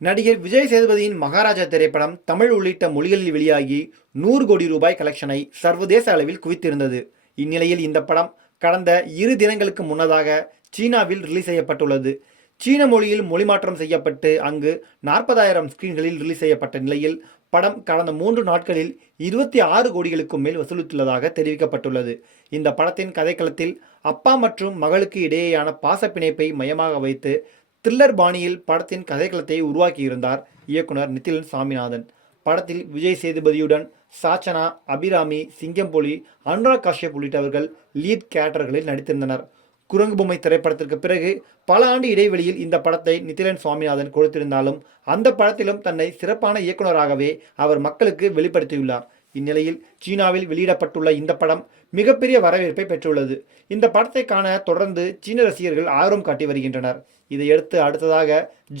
நடிகர் விஜய் சேதுபதியின் மகாராஜா திரைப்படம் தமிழ் உள்ளிட்ட மொழிகளில் வெளியாகி 100 கோடி ரூபாய் கலெக்ஷனை சர்வதேச அளவில் குவித்திருந்தது. இந்நிலையில் இந்த படம் கடந்த 2 தினங்களுக்கு முன்னதாக சீனாவில் ரிலீஸ் செய்யப்பட்டுள்ளது. சீன மொழியில் மொழிமாற்றம் செய்யப்பட்டு அங்கு 40,000 ஸ்கிரீன்களில் ரிலீஸ் செய்யப்பட்ட நிலையில் படம் கடந்த 3 நாட்களில் 26 கோடிகளுக்கும் மேல் வசூலித்துள்ளதாக தெரிவிக்கப்பட்டுள்ளது. இந்த படத்தின் கதைக்களத்தில் அப்பா மற்றும் மகளுக்கு இடையேயான பாசப்பிணைப்பை மையமாக வைத்து த்ரில்லர் பாணியில் படத்தின் கதைக்களத்தை உருவாக்கியிருந்தார் இயக்குனர் நிதிலன் சாமிநாதன். படத்தில் விஜய் சேதுபதியுடன் சாச்சனா, அபிராமி, சிங்கம்பொலி, அனுராக் காஷ்யப் உள்ளிட்டவர்கள் லீட் கேரக்டர்களில் நடித்திருந்தனர். குரங்கு பொம்மை திரைப்படத்திற்கு பிறகு பல ஆண்டு இடைவெளியில் இந்த படத்தை நிதிலன் சுவாமிநாதன் கொடுத்திருந்தாலும் அந்த படத்திலும் தன்னை சிறப்பான இயக்குனராகவே அவர் மக்களுக்கு வெளிப்படுத்தியுள்ளார். இந்நிலையில் சீனாவில் வெளியிடப்பட்டுள்ள இந்த படம் மிகப்பெரிய வரவேற்பை பெற்றுள்ளது. இந்த படத்தை காண தொடர்ந்து சீன ரசிகர்கள் ஆர்வம் காட்டி வருகின்றனர். இதையடுத்து அடுத்ததாக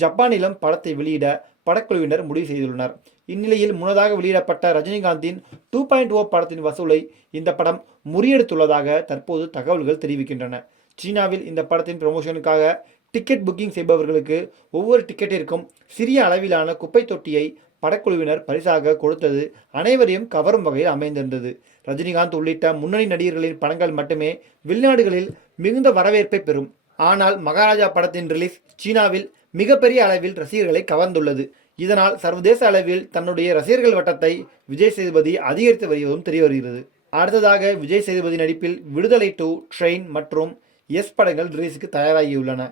ஜப்பானிலும் படத்தை வெளியிட படக்குழுவினர் முடிவு செய்துள்ளனர். இந்நிலையில் முன்னதாக வெளியிடப்பட்ட ரஜினிகாந்தின் 2.0 படத்தின் வசூலை இந்த படம் முறியடித்துள்ளதாக தற்போது தகவல்கள் தெரிவிக்கின்றன. சீனாவில் இந்த படத்தின் ப்ரமோஷனுக்காக டிக்கெட் புக்கிங் செய்பவர்களுக்கு ஒவ்வொரு டிக்கெட்டிற்கும் சிறிய அளவிலான குப்பை தொட்டியை படக்குழுவினர் பரிசாக கொடுத்தது அனைவரையும் கவரும் வகையில் அமைந்திருந்தது. ரஜினிகாந்த் உள்ளிட்ட முன்னணி நடிகர்களின் படங்கள் மட்டுமே வெளிநாடுகளில் மிகுந்த வரவேற்பை பெறும். ஆனால் மகாராஜா படத்தின் ரிலீஸ் சீனாவில் மிகப்பெரிய அளவில் ரசிகர்களை கவர்ந்துள்ளது. இதனால் சர்வதேச அளவில் தன்னுடைய ரசிகர்கள் வட்டத்தை விஜய் சேதுபதி அதிகரித்து வருவதும் தெரியவருகிறது. அடுத்ததாக விஜய் சேதுபதி நடிப்பில் விடுதலை 2, ட்ரெயின் மற்றும் எஸ் படங்கள் ரிலீஸுக்கு தயாராகியுள்ளன.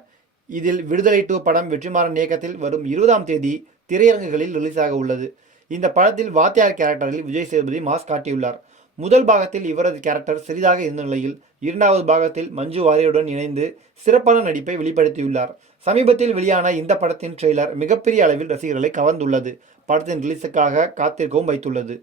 இதில் விடுதலை 2 படம் வெற்றிமாறன் இயக்கத்தில் வரும் 20ஆம் தேதி திரையரங்குகளில் ரிலீஸ் ஆக உள்ளது. இந்த படத்தில் வாத்தியார் கேரக்டரில் விஜய் சேதுபதி மாஸ் காட்டியுள்ளார். முதல் பாகத்தில் இவரது கேரக்டர் சிறிதாக இருந்த நிலையில் 2வது பாகத்தில் மஞ்சு வாரியருடன் இணைந்து சிறப்பான நடிப்பை வெளிப்படுத்தியுள்ளார். சமீபத்தில் வெளியான இந்த படத்தின் ட்ரெய்லர் மிகப்பெரிய அளவில் ரசிகர்களை கவர்ந்துள்ளது. படத்தின் ரிலீஸுக்காக காத்திருக்கவும் வைத்துள்ளது.